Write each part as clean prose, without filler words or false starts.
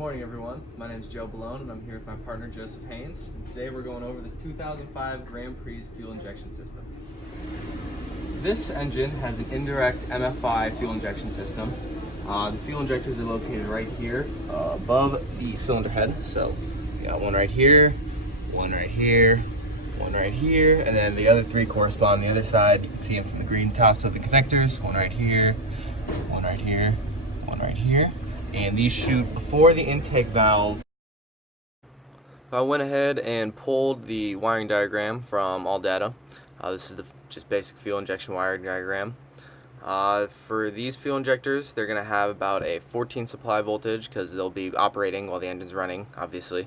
morning, everyone. My name is Joe Balone, and I'm here with my partner Joseph Haynes. And today we're going over this 2005 Grand Prix fuel injection system. This engine has an indirect MFI fuel injection system. The fuel injectors are located right here above the cylinder head. So we got one right here, one right here, one right here, and then the other three correspond on the other side. You can see them from the green tops of the connectors. One right here, one right here, one right here. And these shoot before the intake valve. I went ahead and pulled the wiring diagram from all data. This is the just basic fuel injection wiring diagram. For these fuel injectors, they're going to have about a 14 supply voltage because they'll be operating while the engine's running, obviously.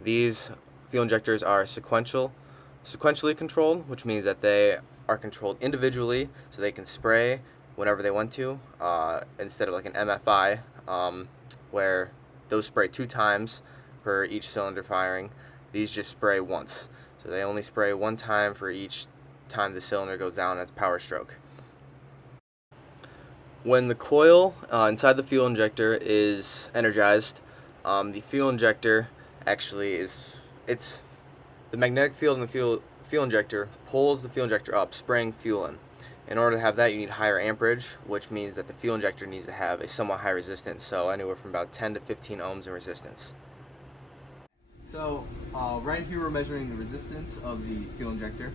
These fuel injectors are sequentially controlled, which means that they are controlled individually so they can spray whenever they want to, instead of like an MFI, where those spray 2 times per each cylinder firing. These just spray once. So they only spray 1 time for each time the cylinder goes down. That's power stroke. When the coil inside the fuel injector is energized, the fuel injector actually it's the magnetic field in the fuel injector pulls the fuel injector up, spraying fuel in. In order to have that, you need higher amperage, which means that the fuel injector needs to have a somewhat high resistance, so anywhere from about 10 to 15 ohms in resistance. So right here we're measuring the resistance of the fuel injector.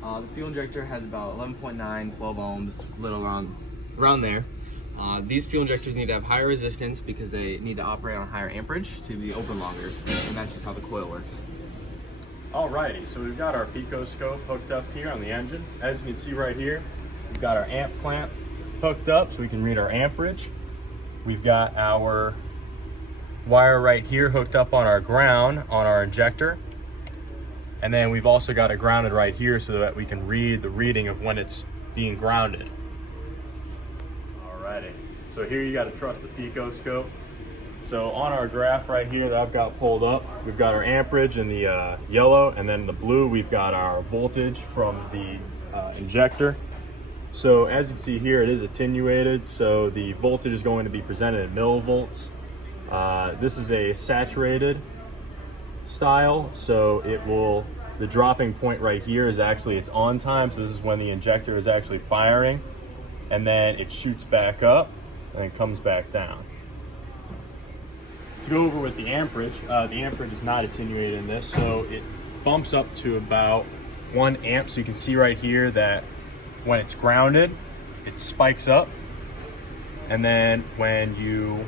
The fuel injector has about 11.9, 12 ohms, little around there. These fuel injectors need to have higher resistance because they need to operate on higher amperage to be open longer, and that's just how the coil works. Alrighty, so we've got our Picoscope hooked up here on the engine. As you can see right here, we've got our amp clamp hooked up so we can read our amperage. We've got our wire right here hooked up on our ground on our injector. And then we've also got it grounded right here so that we can read the reading of when it's being grounded. Alrighty, so here you got to trust the Picoscope. So on our graph right here that I've got pulled up, we've got our amperage in the yellow, and then in the blue we've got our voltage from the injector. So as you can see here, it is attenuated, so the voltage is going to be presented in millivolts. This is a saturated style, so the dropping point right here is actually its on time, so this is when the injector is actually firing, and then it shoots back up and then comes back down. To go over with the amperage is not attenuated in this, so it bumps up to about 1 amp. So you can see right here that when it's grounded, it spikes up, and then when you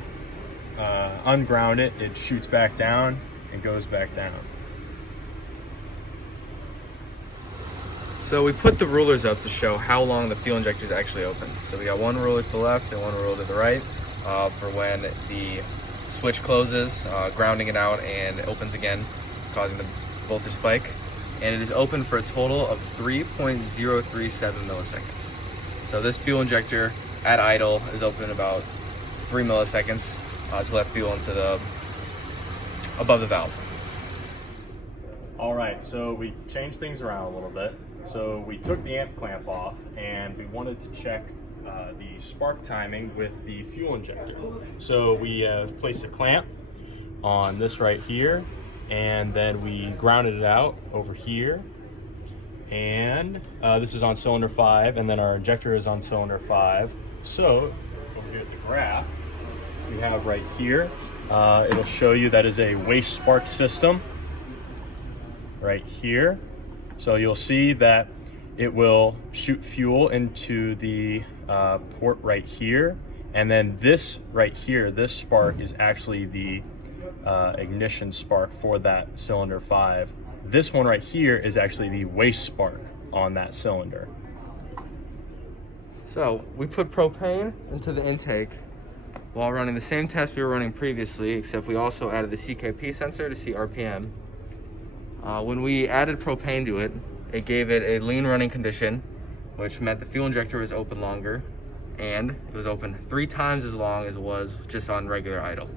unground it, it shoots back down and goes back down. So we put the rulers up to show how long the fuel injector is actually open. So we got one ruler to the left and one ruler to the right for when the switch closes, grounding it out, and it opens again, causing the voltage spike. And it is open for a total of 3.037 milliseconds. So this fuel injector at idle is open about 3 milliseconds to let fuel into above the valve. All right, so we changed things around a little bit. So we took the amp clamp off and we wanted to check the spark timing with the fuel injector. So we placed a clamp on this right here, and then we grounded it out over here. And this is on cylinder 5, and then our injector is on cylinder 5. So over here at the graph, we have right here, it'll show you that is a waste spark system right here. So you'll see that it will shoot fuel into the port right here, and then this right here, this spark is actually the ignition spark for that cylinder 5. This one right here is actually the waste spark on that cylinder. So we put propane into the intake while running the same test we were running previously, except we also added the CKP sensor to see RPM. When we added propane to it, it gave it a lean running condition, which meant the fuel injector was open longer, and it was open 3 times as long as it was just on regular idle.